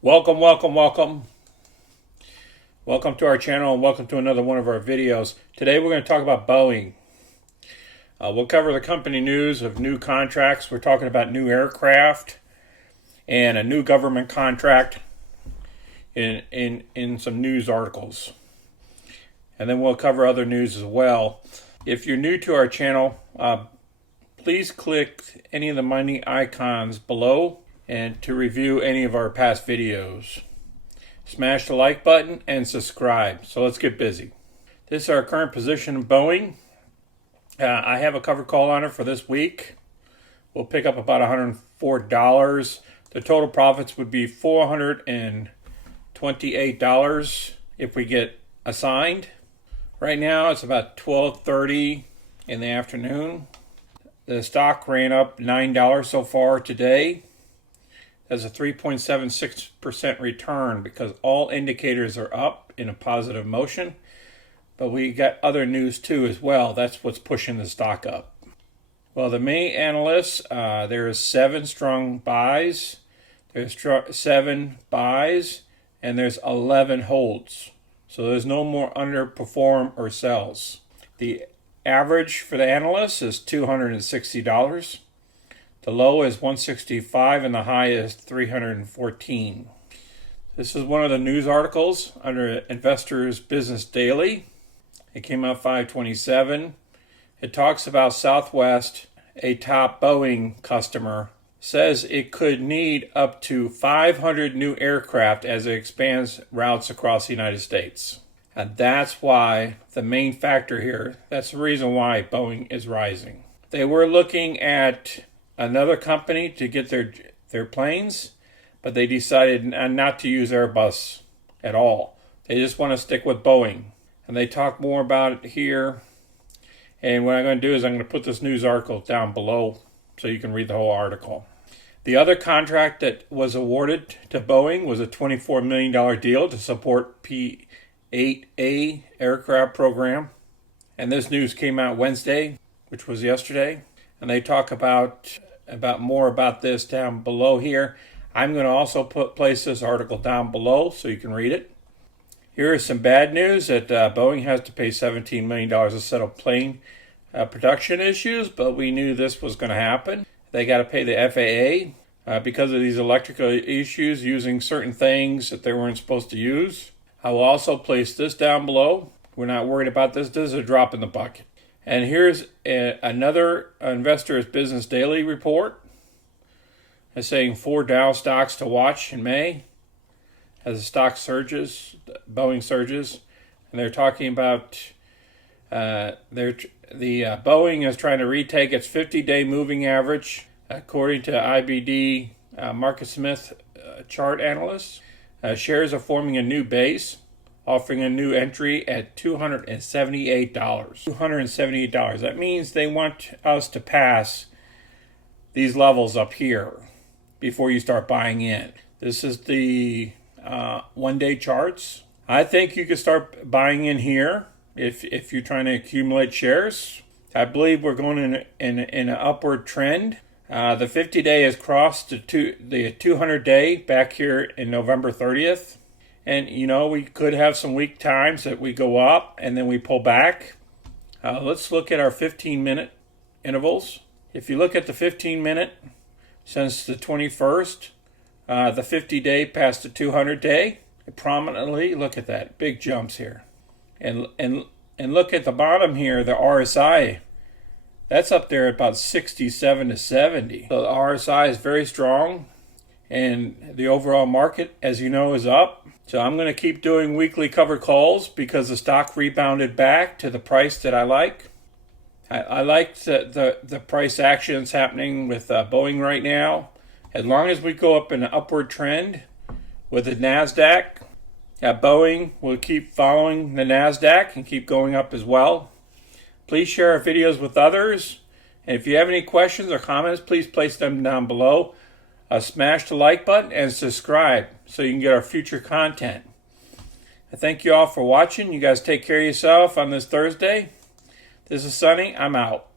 Welcome, welcome, welcome. Welcome to our channel and welcome to another one of our videos. Today we're going to talk about Boeing. We'll cover the company news of new contracts. We're talking about new aircraft and a new government contract in some news articles. And then we'll cover other news as well. If you're new to our channel, please click any of the money icons below and to review any of our past videos. Smash the like button and subscribe. So let's get busy. This is our current position in Boeing. I have a cover call on it for this week. We'll pick up about $104. The total profits would be $428 if we get assigned. Right now it's about 12:30 in the afternoon. The stock ran up $9 so far today. That's a 3.76% return because all indicators are up in a positive motion. But we got other news too as well. That's what's pushing the stock up. Well, the main analysts, there is 7 strong buys. There's 7 buys and there's 11 holds. So there's no more underperform or sells. The average for the analysts is $260. The low is $165 and the high is $314. This is one of the news articles under Investors Business Daily. It came out 5/27. It talks about Southwest, a top Boeing customer, says it could need up to 500 new aircraft as it expands routes across the United States. And that's why the main factor here, that's the reason why Boeing is rising. They were looking at another company to get their planes, but they decided not to use Airbus at all. They just want to stick with Boeing. And they talk more about it here. And what I'm going to do is I'm going to put this news article down below so you can read the whole article. The other contract that was awarded to Boeing was a $24 million deal to support P-8A aircraft program. And this news came out Wednesday, which was yesterday. And they talk about more about this down below here. I'm going to also place this article down below so you can read it. Here is some bad news that Boeing has to pay $17 million to settle plane production issues, but we knew this was going to happen. They got to pay the FAA because of these electrical issues using certain things that they weren't supposed to use. I will also place this down below. We're not worried about this. This is a drop in the bucket. And here's another Investors Business Daily report. It's saying 4 Dow stocks to watch in May as the stock surges, Boeing surges. And they're talking about Boeing is trying to retake its 50-day moving average, according to IBD Market Smith chart analysts. Shares are forming a new base, offering a new entry at $278. $278. That means they want us to pass these levels up here before you start buying in. This is the one-day charts. I think you could start buying in here if you're trying to accumulate shares. I believe we're going in an upward trend. The 50-day has crossed the 200-day back here in November 30th. And, we could have some weak times that we go up and then we pull back. Let's look at our 15-minute intervals. If you look at the 15-minute since the 21st, the 50-day past the 200-day, prominently, look at that, big jumps here. And look at the bottom here, the RSI. That's up there at about 67 to 70. So the RSI is very strong. And the overall market, as you know, is up. So I'm going to keep doing weekly cover calls because the stock rebounded back to the price that I like. I like the price actions happening with Boeing right now. As long as we go up in an upward trend with the NASDAQ, Boeing will keep following the NASDAQ and keep going up as well. Please share our videos with others. And if you have any questions or comments, please place them down below. Smash the like button and subscribe so you can get our future content. I thank you all for watching. You guys take care of yourself on this Thursday. This is Sonny. I'm out.